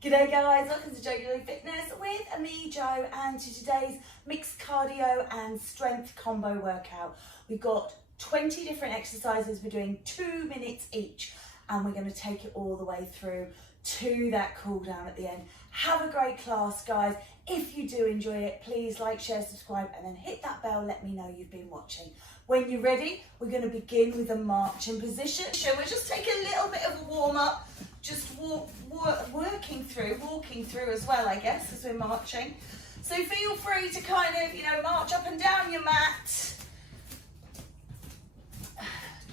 G'day guys, welcome to Jo Fitness with me, Jo, and to today's mixed cardio and strength combo workout. We've got 20 different exercises. We're doing 2 minutes each, and we're going to take it all the way through to that cool down at the end. Have a great class, guys. If you do enjoy it, please like, share, subscribe, and then hit that bell. Let me know you've been watching. When you're ready, we're going to begin with a marching position. So we'll just take a little bit of a warm up, just walking through as well, I guess, as we're marching. So feel free to kind of, march up and down your mat,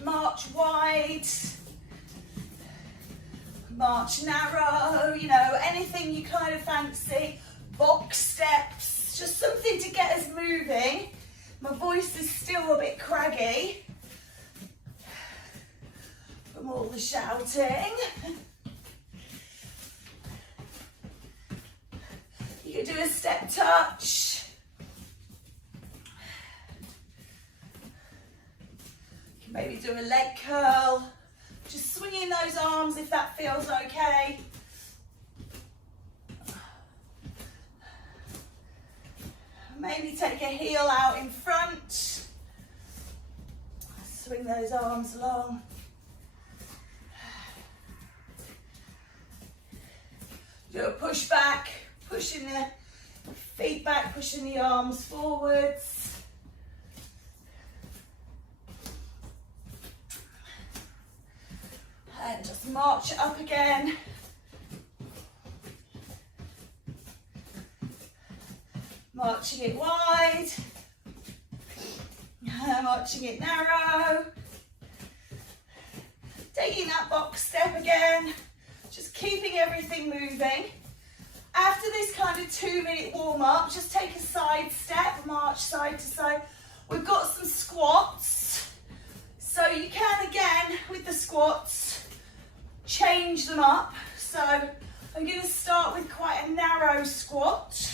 march wide, march narrow, anything you kind of fancy, box steps, just something to get us moving. My voice is still a bit craggy from all the shouting. You can do a step touch. You can maybe do a leg curl. Just swinging those arms if that feels okay. Maybe take a heel out in front. Swing those arms along. Do a push back, pushing the feet back, pushing the arms forwards. And just march it up again. Marching it wide, marching it narrow, taking that box step again, just keeping everything moving. After this kind of 2 minute warm up, just take a side step, march side to side. We've got some squats, so you can again with the squats change them up. So I'm going to start with quite a narrow squat.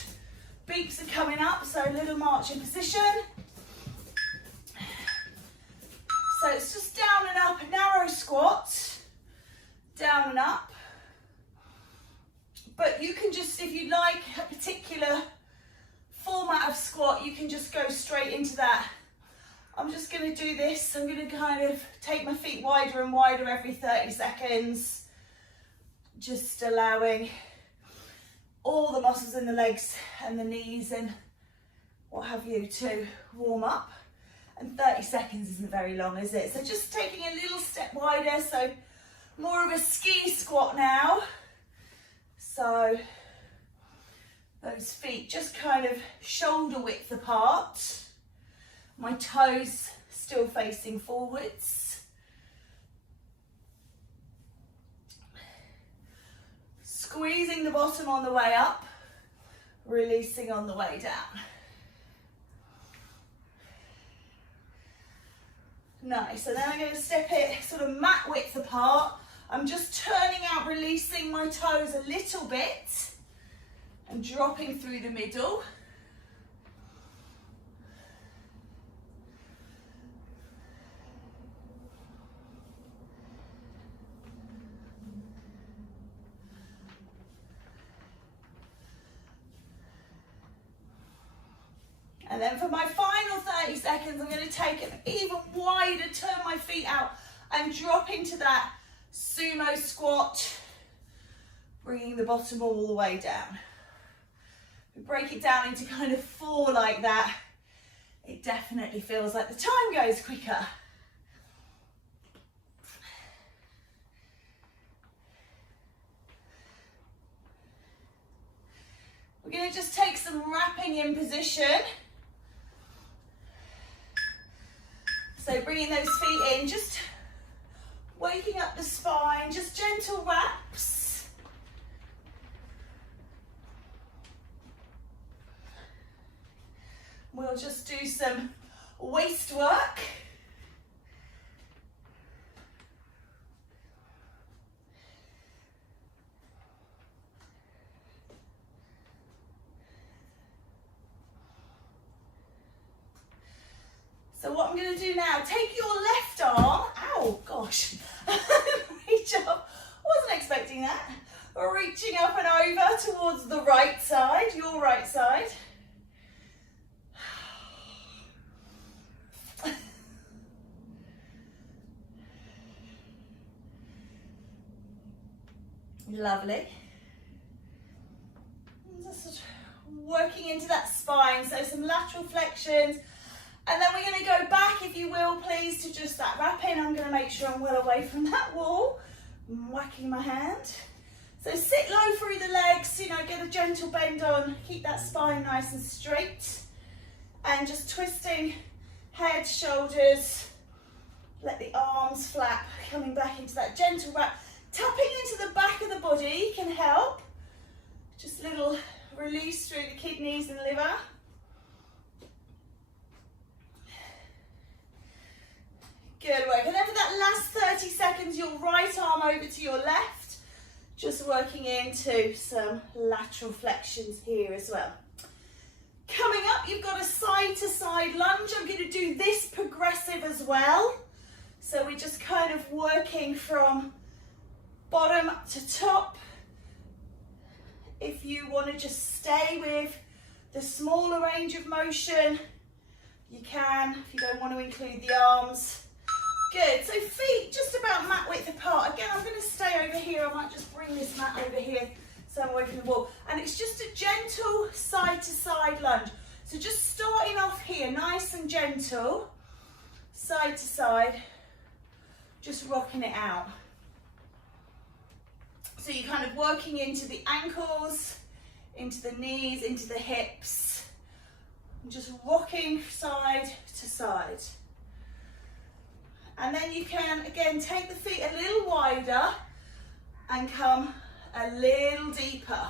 Beeps are coming up, so a little marching position. So it's just down and up, a narrow squat, down and up. But you can just, if you like a particular format of squat, you can just go straight into that. I'm just going to do this. I'm going to kind of take my feet wider and wider every 30 seconds, just allowing all the muscles in the legs and the knees and what have you to warm up. And 30 seconds isn't very long, is it? So just taking a little step wider, so more of a ski squat now. So those feet just kind of shoulder width apart. My toes still facing forwards. Squeezing the bottom on the way up, releasing on the way down. Nice, so then I'm going to step it sort of mat width apart. I'm just turning out, releasing my toes a little bit and dropping through the middle. And then for my final 30 seconds, I'm going to take it even wider, turn my feet out and drop into that sumo squat, bringing the bottom all the way down. We break it down into kind of 4 like that. It definitely feels like the time goes quicker. We're going to just take some wrapping in position. So bringing those feet in, just waking up the spine, just gentle wraps. We'll just do some waist work. So what I'm going to do now, take your left arm, ow, gosh, great job, wasn't expecting that. Reaching up and over towards the right side, your right side. Lovely. Just working into that spine, so some lateral flexions. And then we're going to go back, if you will, please, to just that wrap in. I'm going to make sure I'm well away from that wall. I'm whacking my hand. So sit low through the legs, you know, get a gentle bend on, keep that spine nice and straight. And just twisting head, shoulders, let the arms flap, coming back into that gentle wrap. Tapping into the back of the body can help. Just a little release through the kidneys and liver. Good work. And then for that last 30 seconds, your right arm over to your left. Just working into some lateral flexions here as well. Coming up, you've got a side-to-side lunge. I'm going to do this progressive as well. So we're just kind of working from bottom to top. If you want to just stay with the smaller range of motion, you can. If you don't want to include the arms. Good, so feet just about mat width apart. Again, I'm going to stay over here. I might just bring this mat over here so I'm away from the wall. And it's just a gentle side-to-side lunge. So just starting off here, nice and gentle, side to side, just rocking it out. So you're kind of working into the ankles, into the knees, into the hips, and just rocking side to side. And then you can, again, take the feet a little wider and come a little deeper.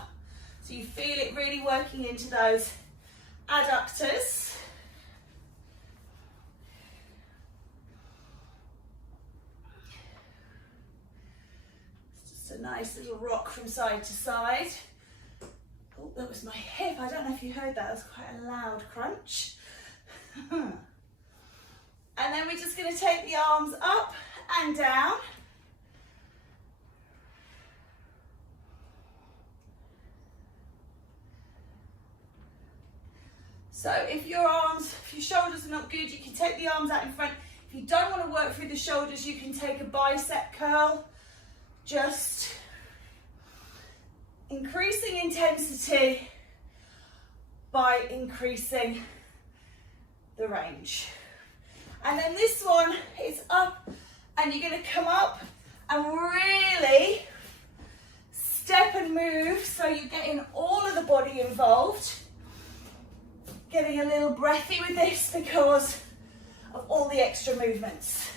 So you feel it really working into those adductors. It's just a nice little rock from side to side. Oh, that was my hip. I don't know if you heard that. That was quite a loud crunch. And then we're just going to take the arms up and down. So if your shoulders are not good, you can take the arms out in front. If you don't want to work through the shoulders, you can take a bicep curl. Just increasing intensity by increasing the range. And then this one is up, and you're going to come up and really step and move, so you're getting all of the body involved. Getting a little breathy with this because of all the extra movements.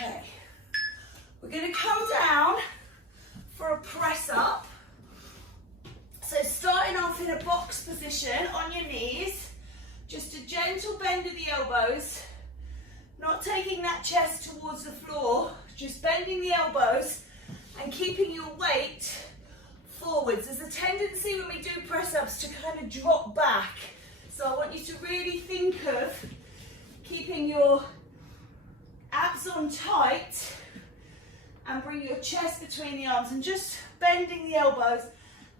Okay, we're going to come down for a press up. So starting off in a box position on your knees, just a gentle bend of the elbows, not taking that chest towards the floor, just bending the elbows and keeping your weight forwards. There's a tendency when we do press ups to kind of drop back. So I want you to really think of keeping your abs on tight and bring your chest between the arms and just bending the elbows,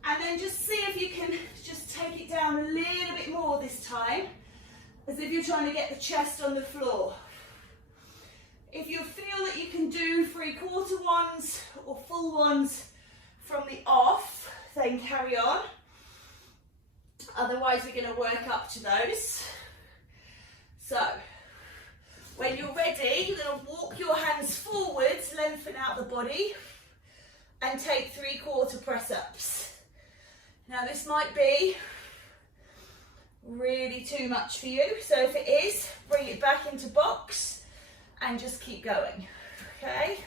and then just see if you can just take it down a little bit more this time, as if you're trying to get the chest on the floor. If you feel that you can do 3/4 ones or full ones from the off, then carry on. Otherwise, we're going to work up to those. So when you're ready, you're going to walk your hands forwards, lengthen out the body, and take 3/4 press-ups. Now this might be really too much for you, so if it is, bring it back into box and just keep going, okay?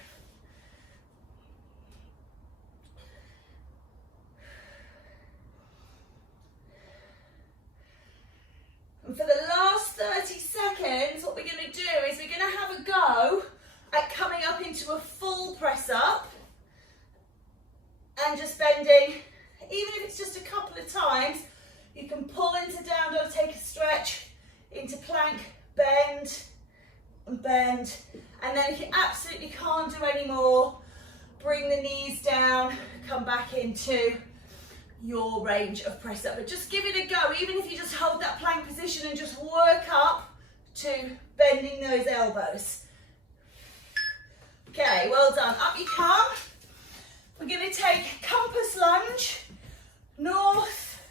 And for the last 30 seconds, what we're going to do is we're going to have a go at coming up into a full press up and just bending even if it's just a couple of times, you can pull into down dog, take a stretch, into plank, bend, and bend. And then if you absolutely can't do any more, bring the knees down, come back into your range of press up. But just give it a go, even if you just hold that plank position and just work up to bending those elbows. Okay, well done. Up you come. We're going to take compass lunge, north,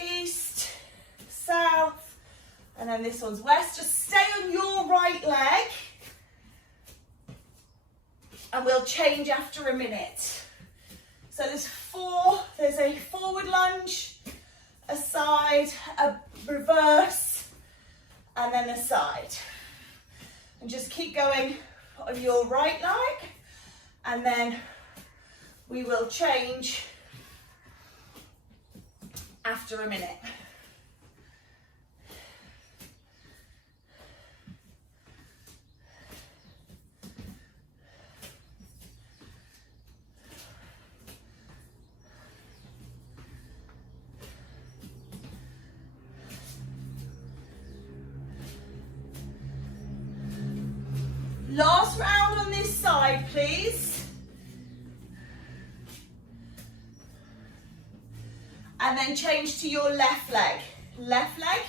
east, south, and then this one's west. Just stay on your right leg, and we'll change after a minute. So there's a forward lunge, a side, a reverse, and then a side. And just keep going on your right leg, and then we will change after a minute. Last round on this side, please. And then change to your left leg. Left leg.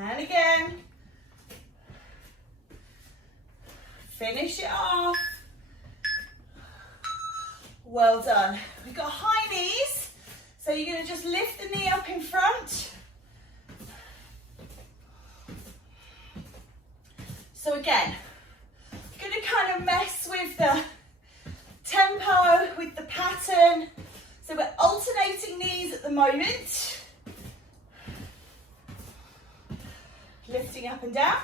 And again. Finish it off. Well done. We've got high knees, so you're going to just lift the knee up in front. So again, going to kind of mess with the tempo, with the pattern. So we're alternating knees at the moment. Lifting up and down.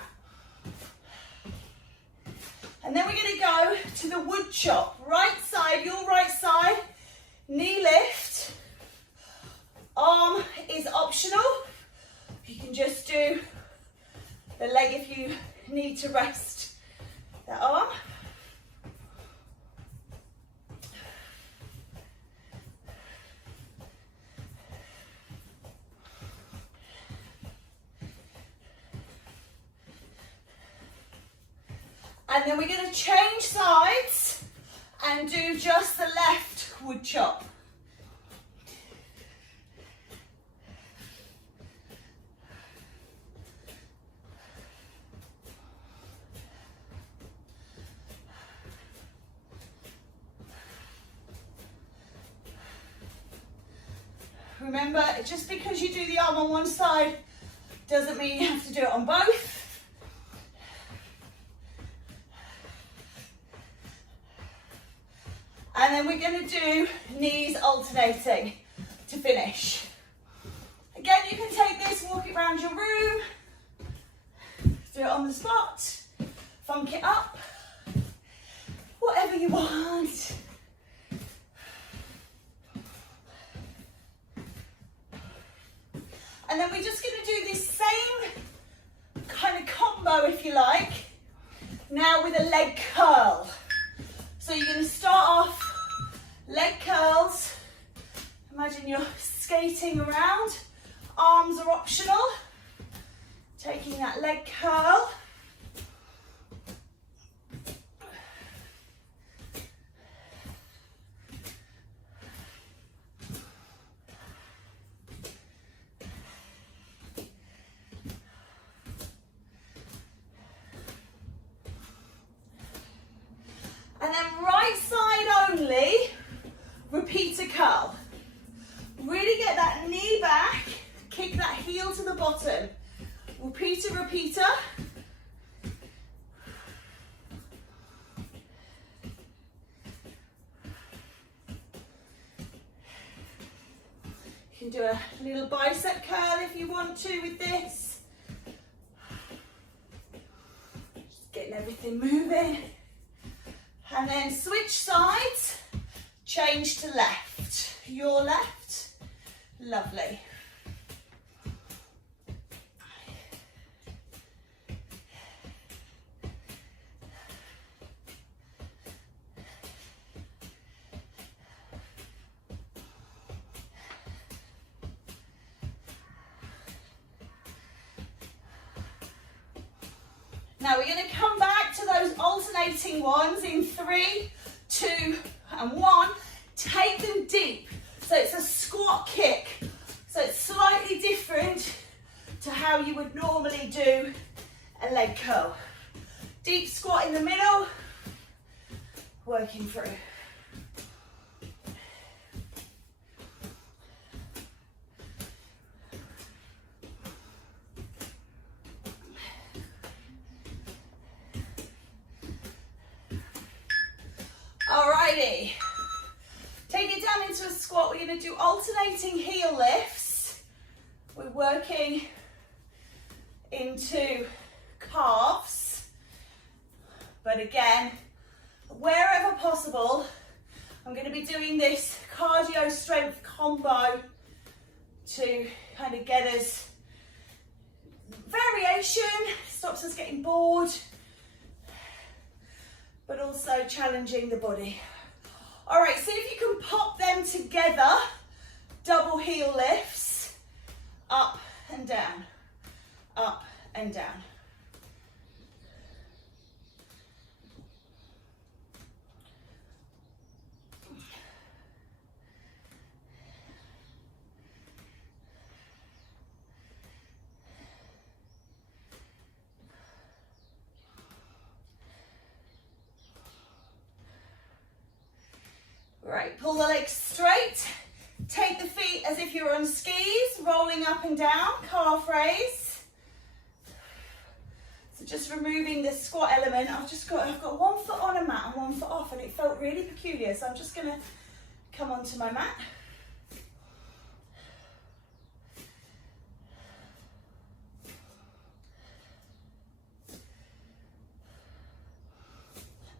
And then we're going to go to the wood chop. Right side, your right side, knee lift. Arm is optional. You can just do the leg if you need to rest the arm. And then we're going to change sides and do just the left wood chop. Remember, just because you do the arm on one side doesn't mean you have to do it on both. And then we're going to do knees alternating to finish. Again, you can take this, walk it around your room, do it on the spot, funk it up, whatever you want. And then we're just going to do this same kind of combo, if you like, now with a leg curl. So you're going to start off leg curls. Imagine you're skating around. Arms are optional. Taking that leg curl. And then right side only, repeat a curl. Really kick that heel to the bottom. Repeater, repeater. You can do a little bicep curl if you want to with this. Just getting everything moving. And then switch sides, change to left. Your left, lovely. Now we're going to come back to those alternating ones in 3, 2, and 1. Take them deep. So it's a squat kick. So it's slightly different to how you would normally do a leg curl. Deep squat in the middle, working through. Alrighty, take it down into a squat. We're going to do alternating heel lifts. We're working into calves, but again, wherever possible, I'm going to be doing this cardio strength combo to kind of get us variation, stops us getting bored, but also challenging the body. All right, see if you can pop them together, double heel lifts, up and down, up and down. Right, pull the legs straight, take the feet as if you're on skis, rolling up and down, calf raise. So just removing the squat element. I've got 1 foot on a mat and 1 foot off, and it felt really peculiar, so I'm just gonna come onto my mat.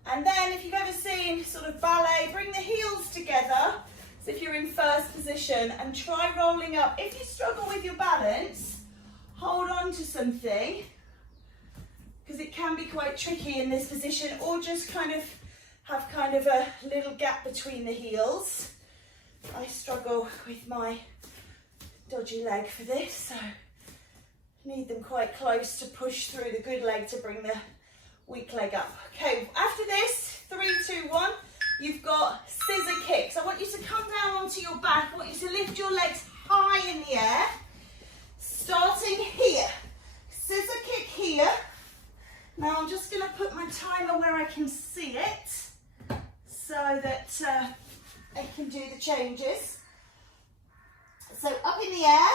And then if you've ever seen sort of ballet, bring the heels together as if you're in first position and try rolling up. If you struggle with your balance, hold on to something, because it can be quite tricky in this position, or just kind of have kind of a little gap between the heels. I struggle with my dodgy leg for this, so need them quite close to push through the good leg to bring the weak leg up. Okay, after this, 3, 2, 1, you've got scissor kicks. I want you to come down onto your back. I want you to lift your legs high in the air, starting here. Scissor kick here. Now I'm just going to put my timer where I can see it, so that I can do the changes. So up in the air,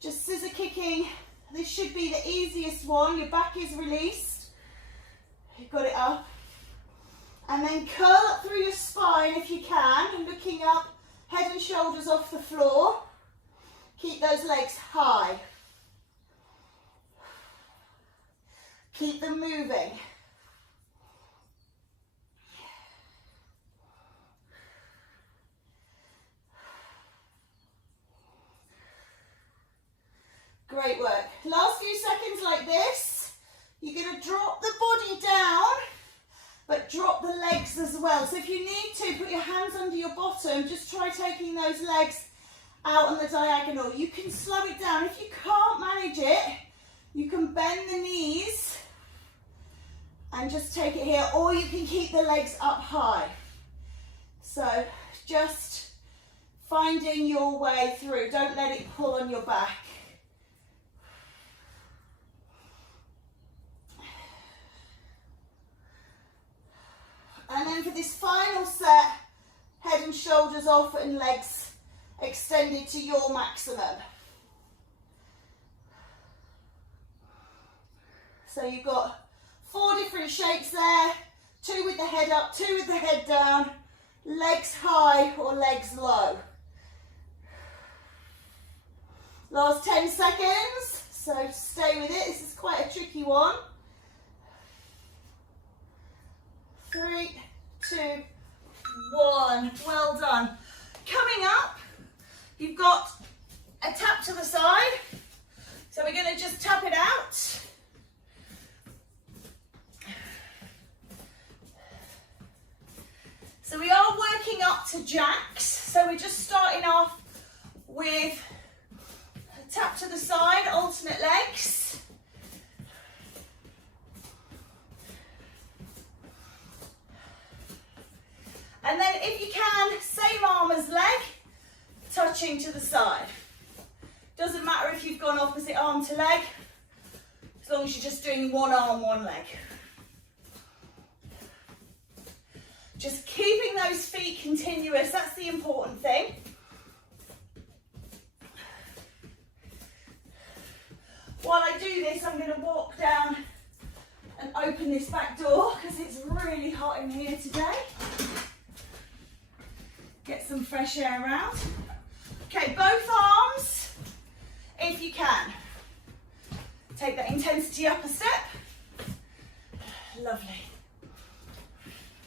just scissor kicking. This should be the easiest one. Your back is released. You've got it up. And then curl up through your spine if you can, looking up, head and shoulders off the floor. Keep those legs high. Keep them moving. Great work. Last few seconds like this. You're going to drop the body down, but drop the legs as well. So if you need to, put your hands under your bottom. Just try taking those legs out on the diagonal. You can slow it down. If you can't manage it, you can bend the knees and just take it here, or you can keep the legs up high. So just finding your way through. Don't let it pull on your back. And then for this final set, head and shoulders off and legs extended to your maximum. So you've got 4 different shapes there, 2 with the head up, 2 with the head down, legs high or legs low. Last 10 seconds, so stay with it. This is quite a tricky one. 3, 2, 1. Well done. Coming up, you've got a tap to the side. So we're going to just tap it out. So we are working up to jacks. So we're just starting off with a tap to the side, alternate legs. And then if you can, same arm as leg, touching to the side. Doesn't matter if you've gone opposite arm to leg, as long as you're just doing one arm, one leg. Just keeping those feet continuous, that's the important thing. While I do this, I'm going to walk down and open this back door because it's really hot in here today. Get some fresh air around. Okay, both arms, if you can. Take that intensity up a step. Lovely.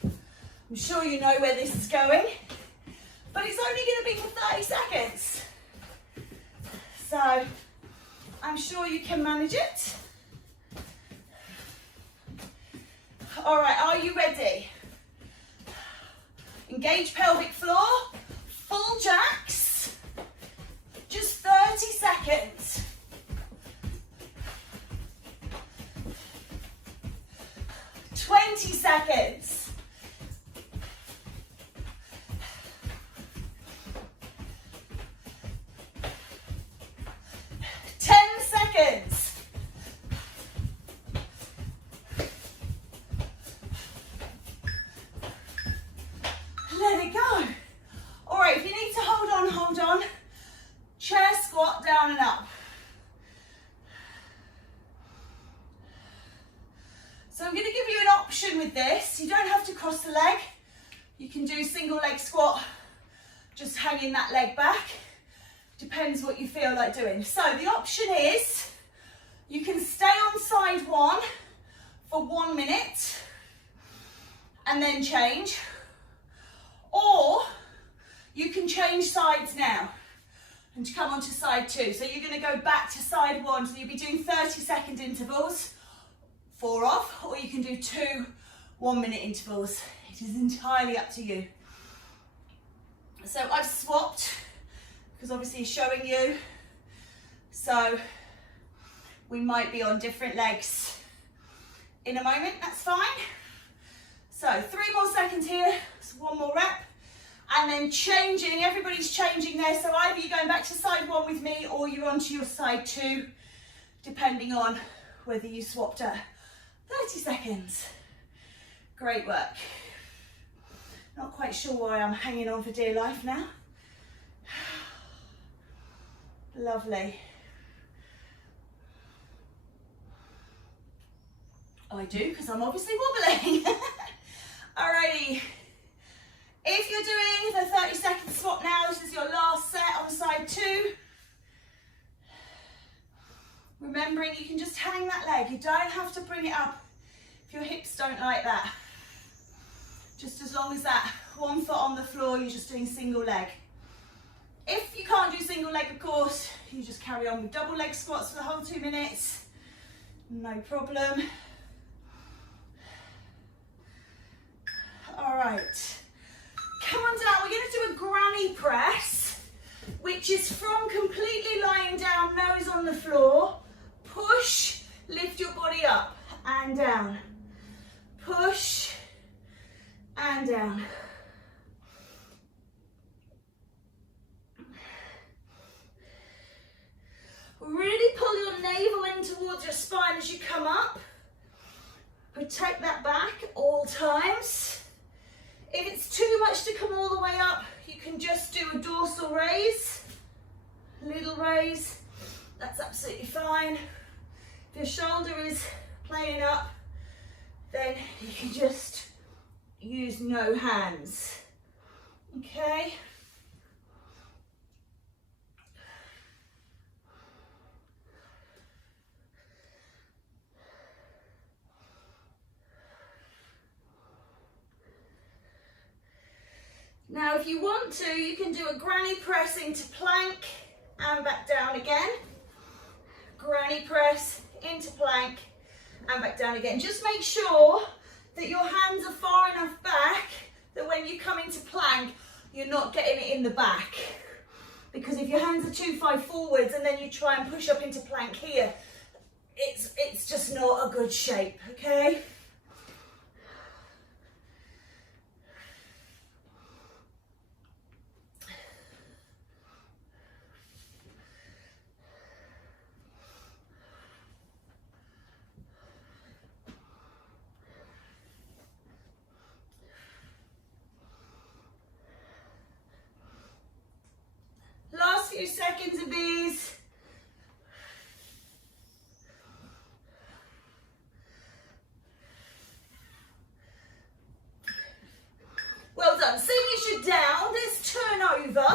I'm sure you know where this is going, but it's only going to be for 30 seconds. So, I'm sure you can manage it. All right, are you ready? Engage pelvic floor, full jacks, just 30 seconds. Seconds. 10 seconds. Let it go. All right, if you need to hold on. Chair squat, down and up. So I'm going to give you an option with this. You don't have to cross the leg. You can do single leg squat, just hanging that leg back. Depends what you feel like doing. So the option is, you can stay on side one for 1 minute and then change. Or you can change sides now and come on to side two. So you're going to go back to side one. So you'll be doing 30-second intervals. 4 off, or you can do 2 1-minute intervals. It is entirely up to you. So I've swapped, because obviously it's showing you. So we might be on different legs in a moment, that's fine. So 3 more seconds here, so 1 more rep. And then changing, everybody's changing there. So either you're going back to side one with me, or you're onto your side two, depending on whether you swapped at 30 seconds. Great work. Not quite sure why I'm hanging on for dear life now. Lovely. I do, because I'm obviously wobbling. Alrighty. If you're doing the 30-second swap now, this is your last set on side two. Remembering you can just hang that leg. You don't have to bring it up if your hips don't like that. Just as long as that 1 foot on the floor, you're just doing single leg. If you can't do single leg, of course, you just carry on with double leg squats for the whole 2 minutes. No problem. All right. Come on down. We're going to do a granny press, which is from completely lying down, nose on the floor. Push, lift your body up and down. Push and down. Really pull your navel in towards your spine as you come up. Protect that back at all times. If it's too much to come all the way up, you can just do a dorsal raise, little raise. That's absolutely fine. If your shoulder is playing up, then you can just use no hands. Okay. Now if you want to, you can do a granny press into plank and back down again. Granny press into plank and back down again. Just make sure that your hands are far enough back that when you come into plank, you're not getting it in the back. Because if your hands are too far forwards and then you try and push up into plank here, it's just not a good shape, okay? Last few seconds of these. Well done. Seeing as you're down, let's turn over.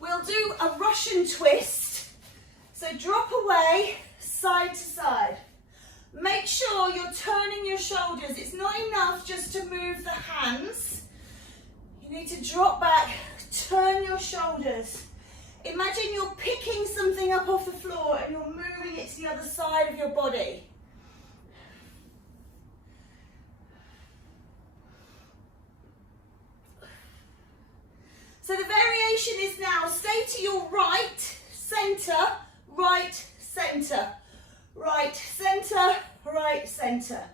We'll do a Russian twist. So drop away, side to side. Make sure you're turning your shoulders. It's not enough just to move the hands. You need to drop back, turn your shoulders. Imagine you're picking something up off the floor and you're moving it to the other side of your body. So the variation is now stay to your right, centre, right, centre, right, centre, right, centre.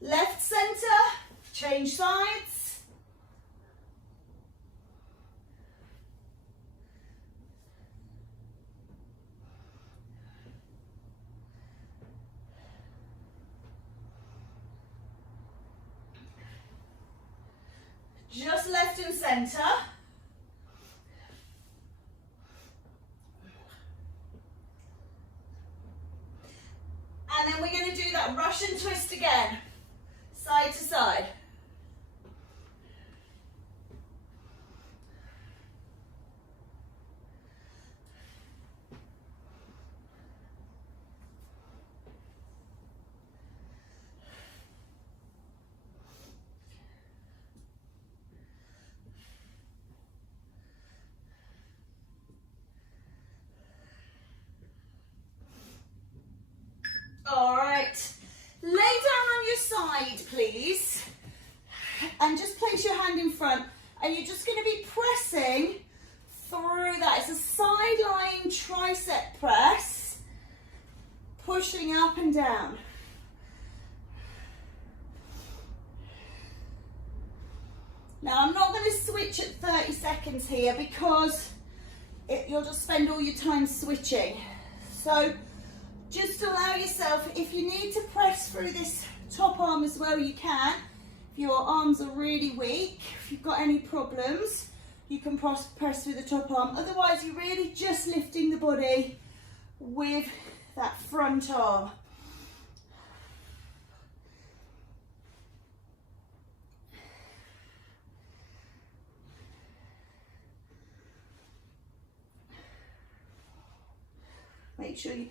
Left centre, change sides. Just left and centre. And then we're going to do that Russian twist again. Side to side. All right. Lay down on your side, please, and just place your hand in front, and you're just going to be pressing through that. It's a side lying tricep press, pushing up and down. Now I'm not going to switch at 30 seconds here because you'll just spend all your time switching. So just allow yourself, if you need to press through this top arm as well, you can. If your arms are really weak, if you've got any problems, you can press through the top arm. Otherwise, you're really just lifting the body with that front arm. Make sure you're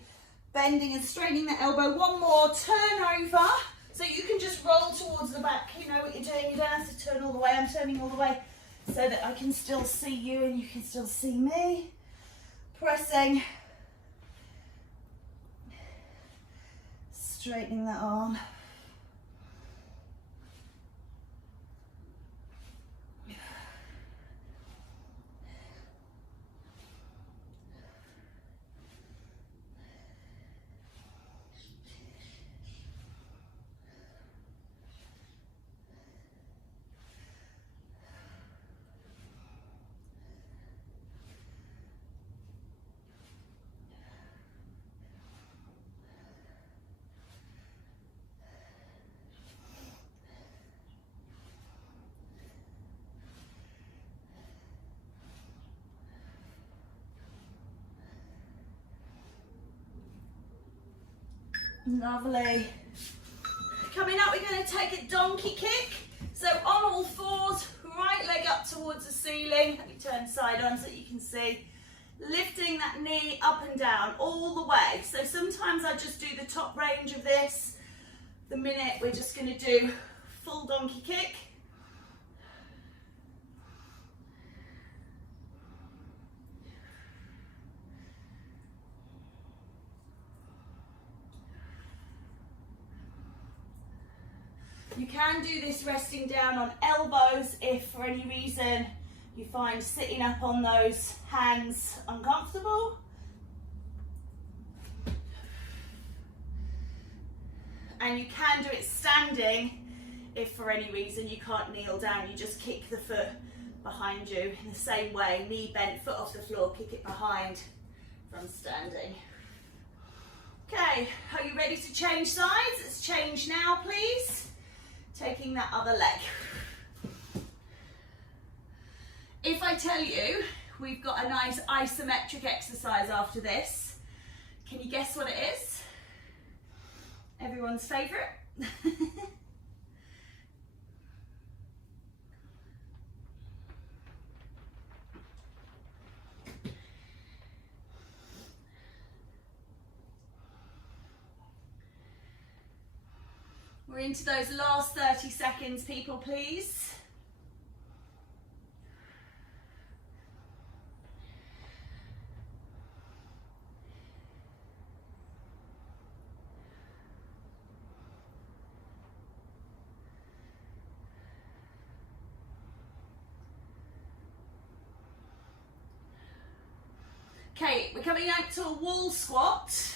bending and straightening the elbow. One more, turn over. So you can just roll towards the back. You know what you're doing. You don't have to turn all the way. I'm turning all the way so that I can still see you and you can still see me. Pressing. Straightening that arm. Lovely. Coming up, we're going to take a donkey kick. So on all fours, right leg up towards the ceiling. Let me turn side on so you can see. Lifting that knee up and down all the way. So sometimes I just do the top range of this. The minute we're just going to do full donkey kick. You can do this resting down on elbows if for any reason you find sitting up on those hands uncomfortable. And you can do it standing if for any reason you can't kneel down. You just kick the foot behind you in the same way, knee bent, foot off the floor, kick it behind from standing. Okay, are you ready to change sides? Let's change now, please. Taking that other leg. If I tell you we've got a nice isometric exercise after this, can you guess what it is? Everyone's favourite? We're into those last 30 seconds, people, please. Okay, we're coming out to a wall squat.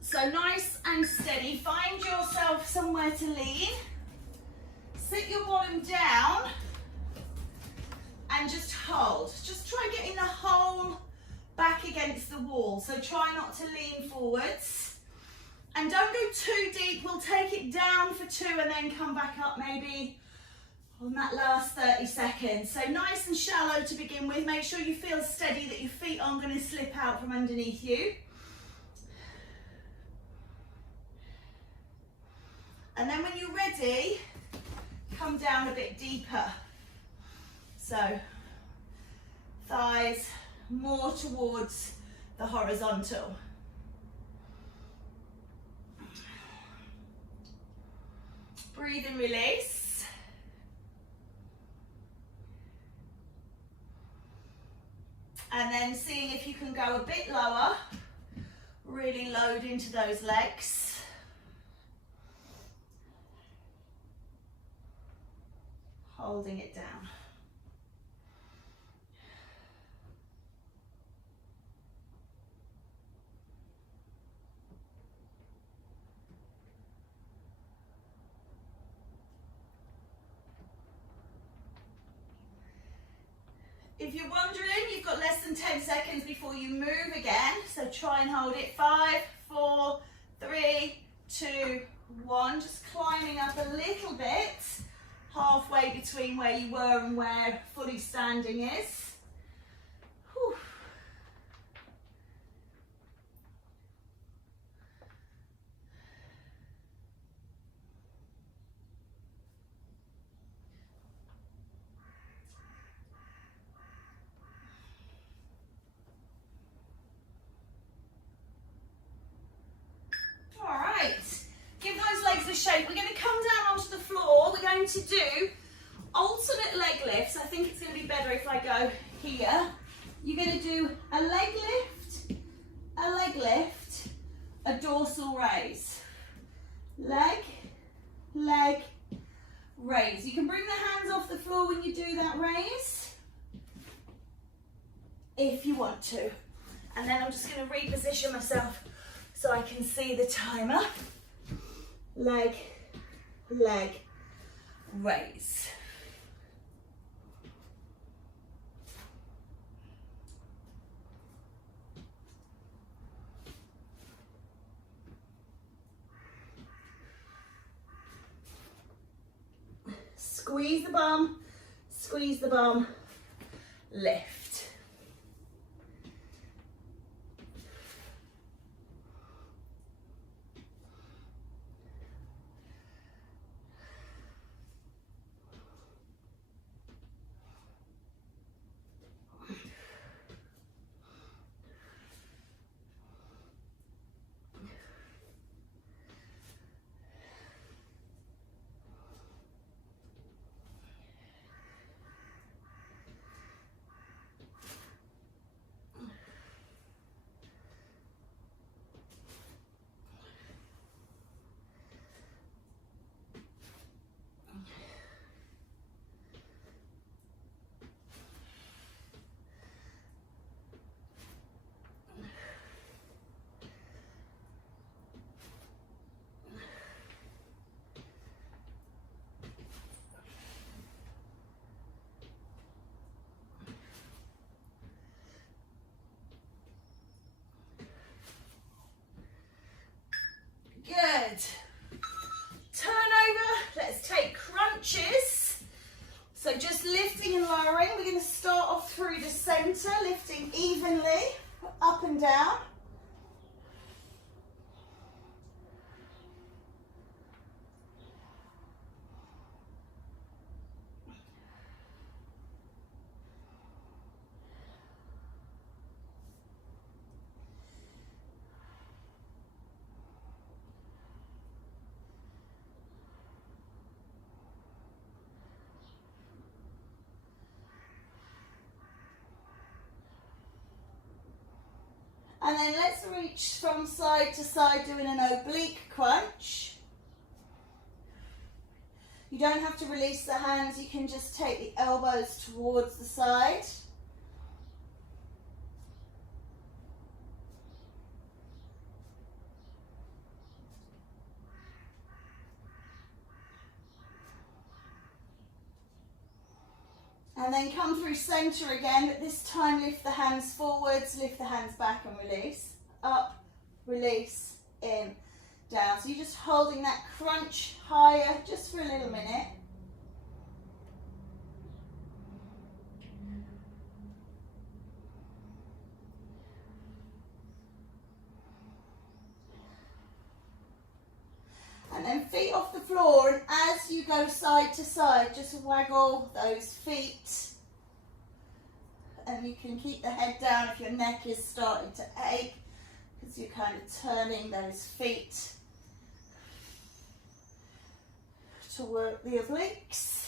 So nice and steady, find yourself somewhere to lean, sit your bottom down and just hold. Just try getting the whole back against the wall, so try not to lean forwards. And don't go too deep, we'll take it down for 2 and then come back up maybe on that last 30 seconds. So nice and shallow to begin with, make sure you feel steady, that your feet aren't going to slip out from underneath you. And then when you're ready, come down a bit deeper. So, thighs more towards the horizontal. Breathe and release. And then seeing if you can go a bit lower, really load into those legs. Holding it down. If you're wondering, you've got less than 10 seconds before you move again, so try and hold it. 5, 4, 3, 2, 1. Just climbing up a little bit. Halfway between where you were and where fully standing is. Whew. All right, give those legs a shake. We're going to come down onto the floor. We're going to do alternate leg lifts. I think it's going to be better if I go here. You're going to do a leg lift, a dorsal raise. Leg, leg, raise. You can bring the hands off the floor when you do that raise, if you want to. And then I'm just going to reposition myself so I can see the timer. Leg, leg, raise. Squeeze the bum, lift. Good. Turn over, let's take crunches. So just lifting and lowering. We're going to start off through the center, lifting evenly, up and down. And then let's reach from side to side doing an oblique crunch. You don't have to release the hands, you can just take the elbows towards the side. And then come through center again, but this time lift the hands forwards, lift the hands back and release. Up, release, in, down. So you're just holding that crunch higher just for a little minute. And then feet off the floor, and as you go side to side, just waggle those feet. And you can keep the head down if your neck is starting to ache, because you're kind of turning those feet to work the obliques.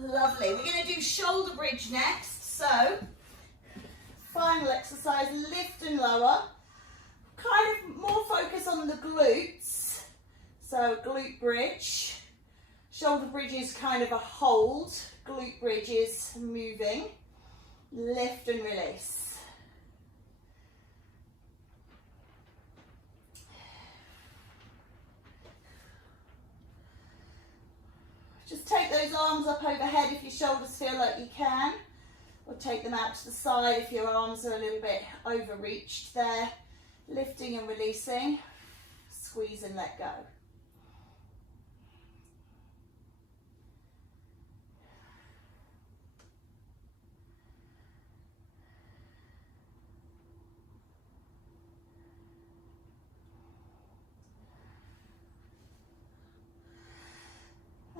Lovely. We're going to do shoulder bridge next. So, final exercise, lift and lower. Kind of more focus on the glutes. So, glute bridge. Shoulder bridge is kind of a hold. Glute bridge is moving. Lift and release. Just take those arms up overhead if your shoulders feel like you can, or take them out to the side if your arms are a little bit overreached there. Lifting and releasing, squeeze and let go.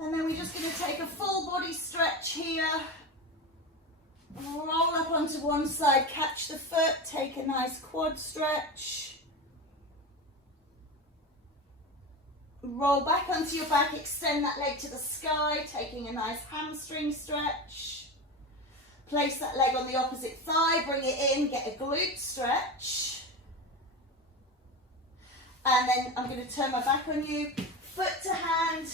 And then we're just going to take a full body stretch here. Roll up onto one side, catch the foot, take a nice quad stretch. Roll back onto your back, extend that leg to the sky, taking a nice hamstring stretch. Place that leg on the opposite thigh, bring it in, get a glute stretch. And then I'm going to turn my back on you, foot to hand,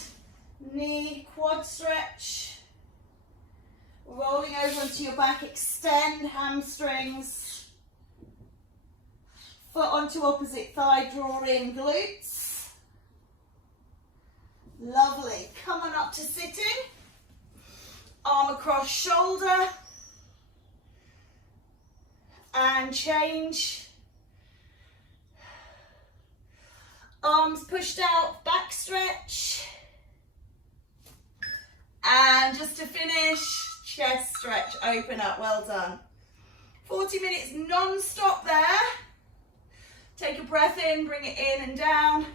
knee, quad stretch. Rolling over onto your back, extend hamstrings. Foot onto opposite thigh, draw in glutes. Lovely. Come on up to sitting. Arm across shoulder. And change. Arms pushed out, back stretch. And just to finish, chest stretch, open up, well done. 40 minutes non-stop there. Take a breath in, bring it in and down.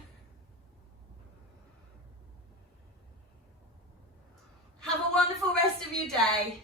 Have a wonderful rest of your day.